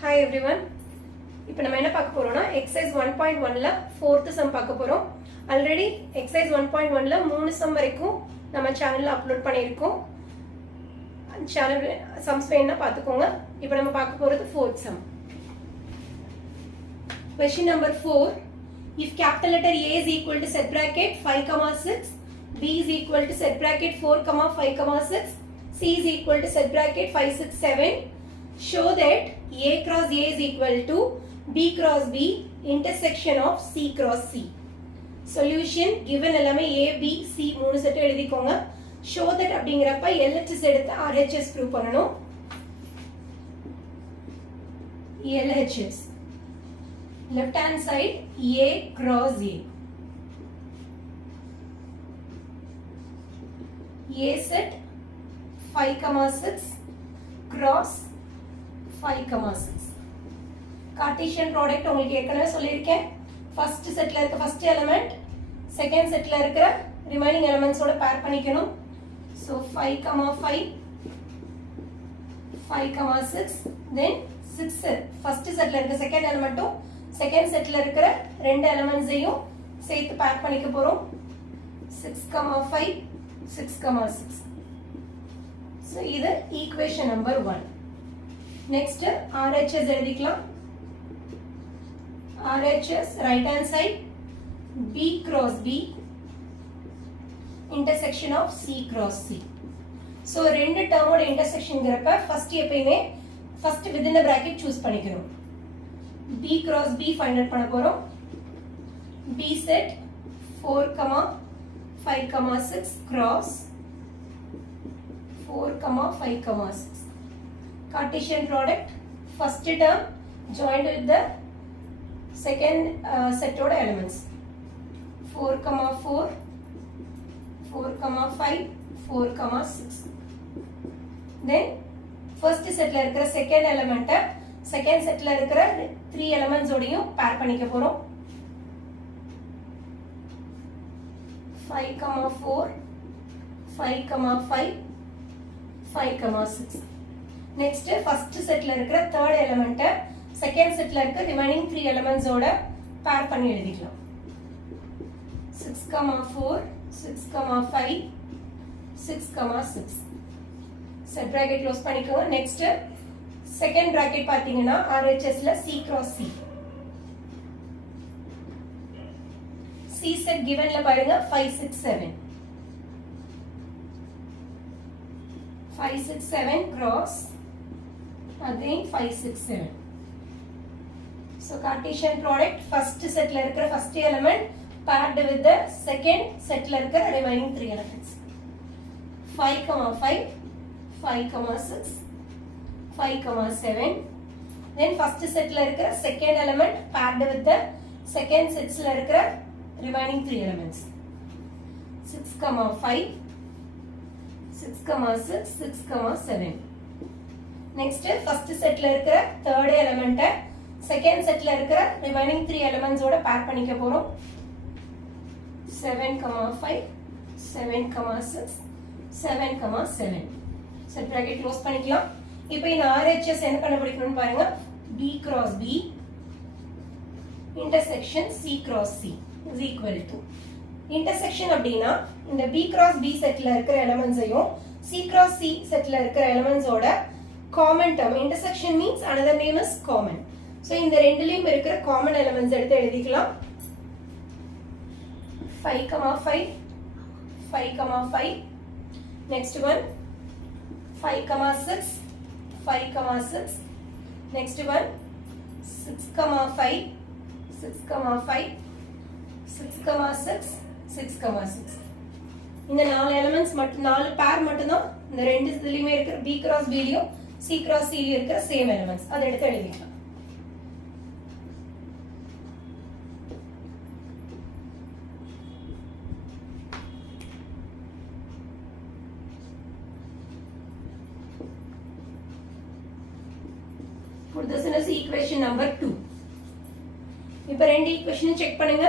Hi everyone. இப்போ நம்ம என்ன பார்க்க போறோம்னா exercise 1.1ல 4th sum பார்க்க போறோம். ஆல்ரெடி exercise 1.1ல 3 sum வரைக்கும் நம்ம சேனல்ல அப்லோட் பண்ணியிருக்கோம். சேனல் சம்ஸ் வேணும்னா பார்த்துக்கோங்க. இப்போ நம்ம பார்க்க போறது 4th sum. Question number 4. If capital letter A is equal to set bracket 5, 6, B is equal to set bracket 4, 5, 6, C is equal to set bracket 5, 6, 7. Show that A cross A is equal to B cross B intersection of C cross C. Solution given எல்லாமே A, B, C மூணு செட் எழுதிக்கோங்க. Show that அப்படிங்கிறப்ப LHS எடுத்து RHS prove பண்ணணும். LHS left hand side A cross A. A set 5, 6 cross 5, 6. Cartesian product உங்களுக்கு ஏற்கனவே சொல்லியிருக்கேன். ஃபர்ஸ்ட் செட்ல இருக்க ஃபர்ஸ்ட் எலிமெண்ட் செகண்ட் செட்ல இருக்கிற ரிமைனிங் எலிமெண்ட்ஸோட பேர் பண்ணிக்கணும். So 5, 5, 6 then 6 ஃபர்ஸ்ட் செட்ல இருக்க செகண்ட் எலிமெண்ட்டும் செகண்ட் செட்ல இருக்கிற ரெண்டு எலிமெண்ட்ஸையும் சேர்த்து பேர் பண்ணிக்க போறோம். 6, 5, 6, 6. So இது ஈக்குவேஷன் நம்பர் 1. Next RHS எழுதிக்கலாம். RHS right hand side B cross B intersection of C cross C. So ரெண்டு டேர்மோட இன்டர்செக்ஷன்ங்கறப்ப ஃபர்ஸ்ட் எப்பவுமே first within the bracket choose பண்ணிக்கணும். B cross B find out பண்ண போறோம். B set 4, 5, 6 cross 4, 5, 6. Cartesian product first term joined with the second set of elements 4, 4, 5, 4, 6. Then first set la irukra second element second set la irukra three elements odiyum pair panikka porom. 5, 4, 5, 5, 5, 6. Next first set la irukra third element second set la irukra remaining three elements oda pair பண்ணி எழுதிக்கலாம். 6, 4, 6, 5, 6, 6. set bracket close பண்ணிக்கோங்க. next second bracket பாத்தீங்கன்னா RHS ல C cross C. C set given ல பாருங்க 5, 6, 7. 5, 6, 7 cross again 5, 6, 7. So Cartesian product first set la irukra first element paired with the second set la irukra remaining three elements. 5, 5, 5, 6, 5, 7. Then first set la irukra second element paired with the second set la irukra remaining three elements. 6, 5, 6, 6, 6, 7. Next first set la irukra third element second set la irukra remaining three elements oda pair panikka porom. 7, 5, 7, 6, 7, 7. set bracket close பண்ணிக்கலாம். இப்போ இந்த RHS என்ன கண்டுபிடிக்கணும்னு பாருங்க. B cross B intersection C cross C is equal to intersection அப்படினா இந்த B cross B செட்ல இருக்கிற எலிமெண்ட்ஸையும் C cross C செட்ல இருக்கிற எலிமெண்ட்ஸ் ஓட common term. intersection means another name is common. so இந்த ரெண்டுலயும் இருக்கிற common elements எடுத்து எழுதிக்கலாம். 5, 5, 5, 5. next one 5, 6, 5, 6. next one 6, 5, 6, 5, 6, 6, 6. இந்த நாலு எலிமெண்ட்ஸ் மட்டும் நாலு பேர் மட்டும் தான் இந்த ரெண்டு இதுலயுமே இருக்கிற B cross B லயும் C cross C லயும் இருக்கிற சேம் எலிமெண்ட்ஸ். அதை எடுத்து எழுதிக்கலாம். Put this in as equation number 2. இப்போ ரெண்டு ஈக்குவேஷன் செக் பண்ணுங்க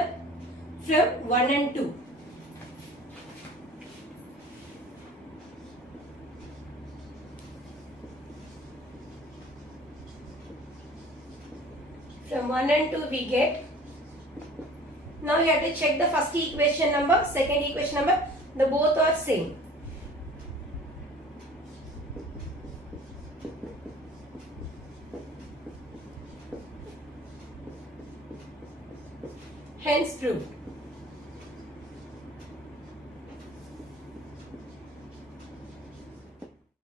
from 1 and 2. From 1 and 2 we get. Now you have to check the first equation number, second equation number. The both are same. Hence proved.